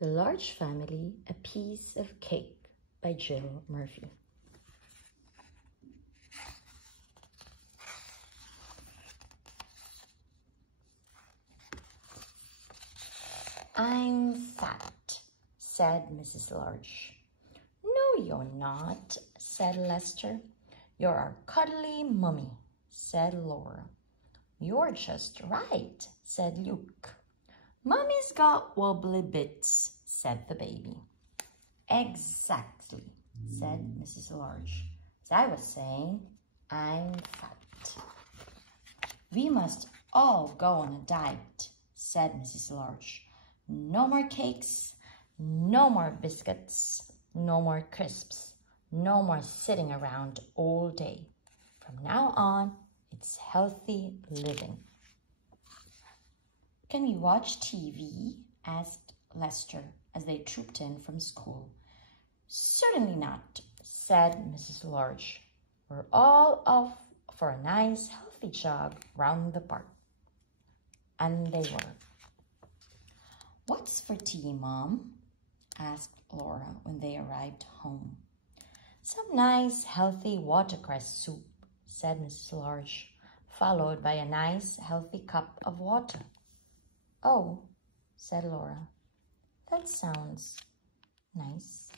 The Large Family, A Piece of Cake by Jill Murphy. "I'm fat," said Mrs. Large. "No, you're not," said Lester. "You're our cuddly mummy," said Laura. "You're just right," said Luke. "Mummy's got wobbly bits," said the baby. "Exactly," said Mrs. Large. "As I was saying, I'm fat." "We must all go on a diet," said Mrs. Large. "No more cakes, no more biscuits, no more crisps, no more sitting around all day. From now on, it's healthy living." "Can we watch TV?" asked Lester as they trooped in from school. "Certainly not," said Mrs. Large. "We're all off for a nice healthy jog round the park." And they were. "What's for tea, Mom?" asked Laura when they arrived home. "Some nice healthy watercress soup," said Mrs. Large, followed by a nice healthy cup of water. "Oh," said Laura, "that sounds nice."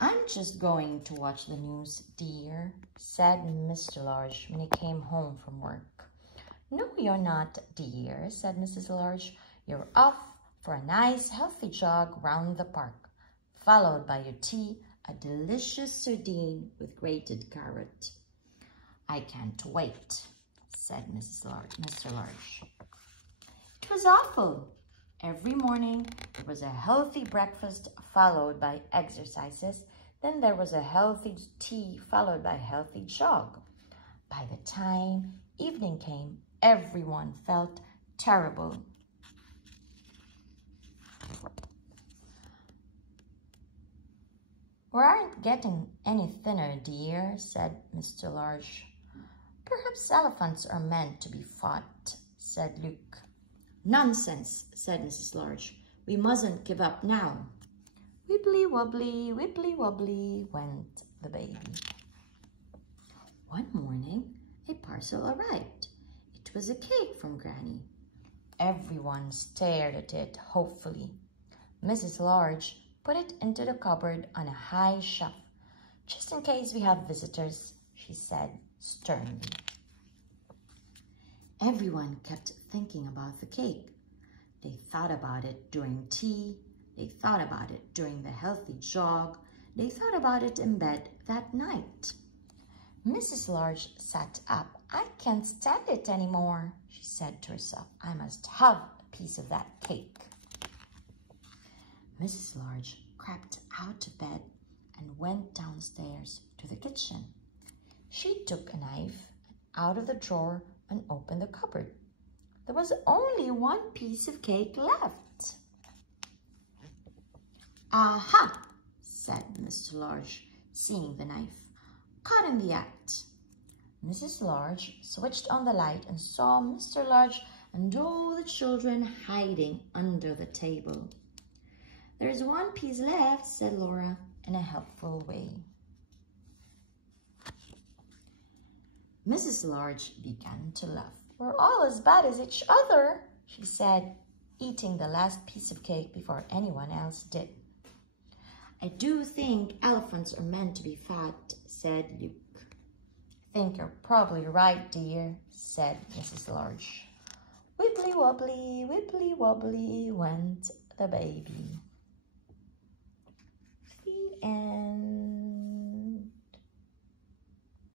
"I'm just going to watch the news, dear," said Mr. Large when he came home from work. "No, you're not, dear," said Mrs. Large. "You're off for a nice healthy jog round the park, followed by your tea, a delicious sardine with grated carrot." "I can't wait," said Mr. Large. It was awful. Every morning there was a healthy breakfast followed by exercises. Then there was a healthy tea followed by a healthy jog. By the time evening came, everyone felt terrible. "We aren't getting any thinner, dear," said Mr. Large. "Perhaps elephants are meant to be fought," said Luke. "Nonsense," said Mrs. Large. "We mustn't give up now." Wibbly wobbly went the baby. One morning, a parcel arrived. It was a cake from Granny. Everyone stared at it hopefully. Mrs. Large put it into the cupboard on a high shelf. "Just in case we have visitors," she said sternly. Everyone kept thinking about the cake. They thought about it during tea. They thought about it during the healthy jog. They thought about it in bed that night. Mrs. Large sat up. "I can't stand it anymore," she said to herself. "I must have a piece of that cake." Mrs. Large crept out of bed and went downstairs to the kitchen. She took a knife out of the drawer and opened the cupboard. There was only one piece of cake left. "Aha!" said Mr. Large, seeing the knife. "Caught in the act." Mrs. Large switched on the light and saw Mr. Large and all the children hiding under the table. "There's one piece left," said Laura in a helpful way. Mrs. Large began to laugh. "We're all as bad as each other," she said, eating the last piece of cake before anyone else did. "I do think elephants are meant to be fat," said Luke. "I think you're probably right, dear," said Mrs. Large. Wibbly wobbly went the baby. The end.